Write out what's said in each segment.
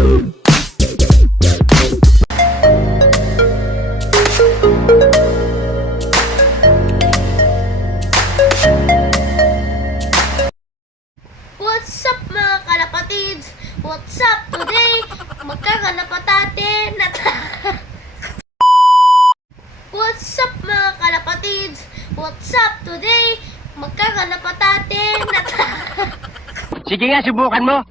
What's up mga kalapatids? What's up today? Magkakalapatate na What's up mga kalapatids? What's up today? Magkakalapatate na Sige nga, subukan mo.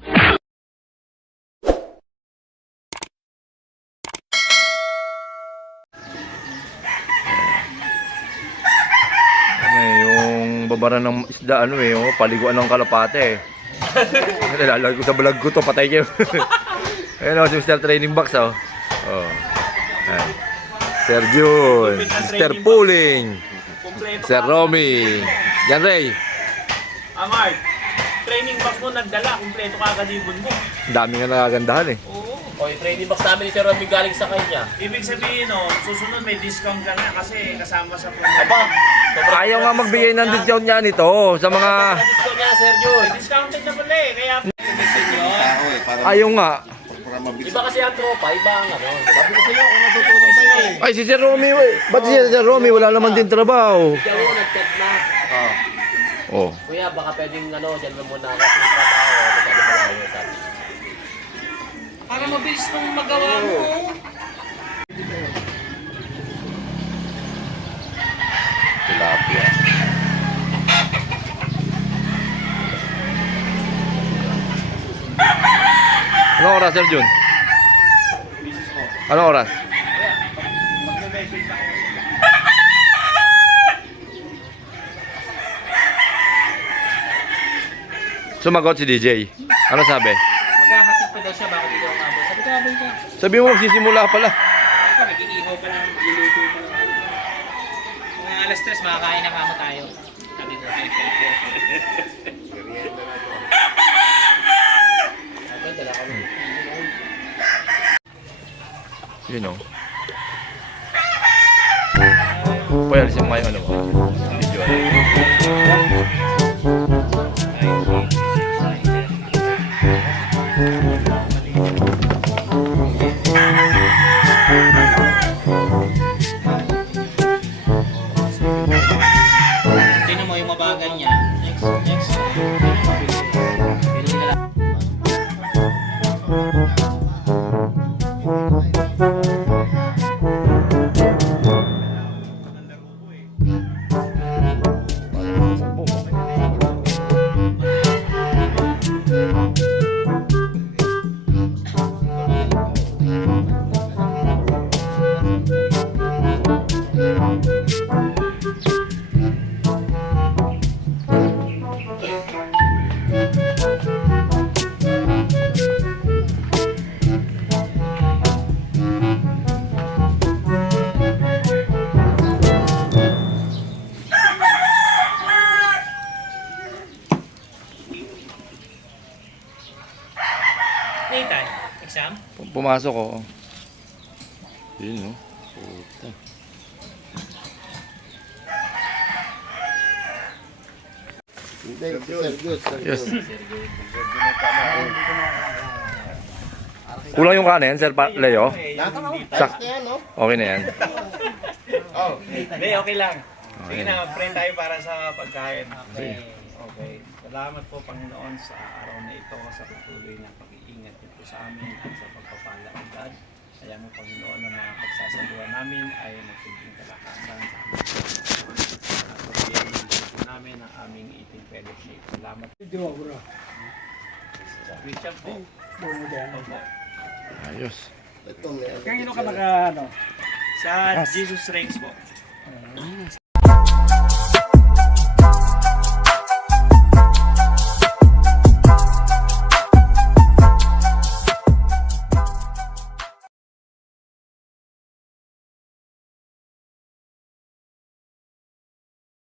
Yung babara ng isda, paliguan ng kalapate. Nilalagay ko sa vlog ko to, patay kayo. Ayun si Mr. Training Box, oh. Ayan. Sir Jun, Mr. Pooling, Sir Romy. Yan, Ray. Mark, training box mo nagdala, kumpleto ka agad ibon mo. Dami nga nakagandahan eh. Oo. O, yung training box namin ni Sir Romy galing sa kanya. Ibig sabihin, susunod may discount ka na kasi kasama sa promo. Aba, Ayaw nga magbigay ng discount niya nito sa mga... discount niya, Sir Jun. Discounted na pala eh, kaya Ayaw nga. Iba kasi ang tropa, iba ang ano. Sabi ko sa'yo, kung natutunan sa'yo eh. Ay, si Sir Romy, ba't si Sir Romy? Wala naman din trabaho. Ikaw, nag-chat na. Oh. Kuya, baka pwedeng dyan mo muna kasi yung trabaho. Sabi ko lang, sabi. para mabilis mong magawa mo. Tilapia. Anong oras, Sir Jun? Anong oras? Sumagot si DJ. Ano sabi? Maghahatid pa daw siya, bakit hindi ako mabot? Sabi ko, abay ka. Sabi mo magsisimula pala. Ako, nag-iihaw pa lang, niluto pa lang. Kung alas 3, makakain na kamo tayo. Sabi ko, Yun o. Pwede alisin mo ngayon mo. Video. Tingnan mo yung mabagal niya. Next. Nathan, exam? Pumasok ko. Yun o. Puta. Yes. Kulang yung kanin, Sir Leo? Sak. Okay na yan. Hindi, okay lang. Sige na, friend tayo para sa pagkain. Okay. Salamat po, Panginoon, sa araw na ito, sa patuloy na pag-iingat niyo po sa amin at sa pagpapalaagad. Kaya mo, Panginoon, na mga pagsasaluhan namin ay magiging kalakasan sa aming pagpapalaagad namin ang aming eating fellowship. Salamat. Richard po. Ayos. Sa Jesus Reigns po.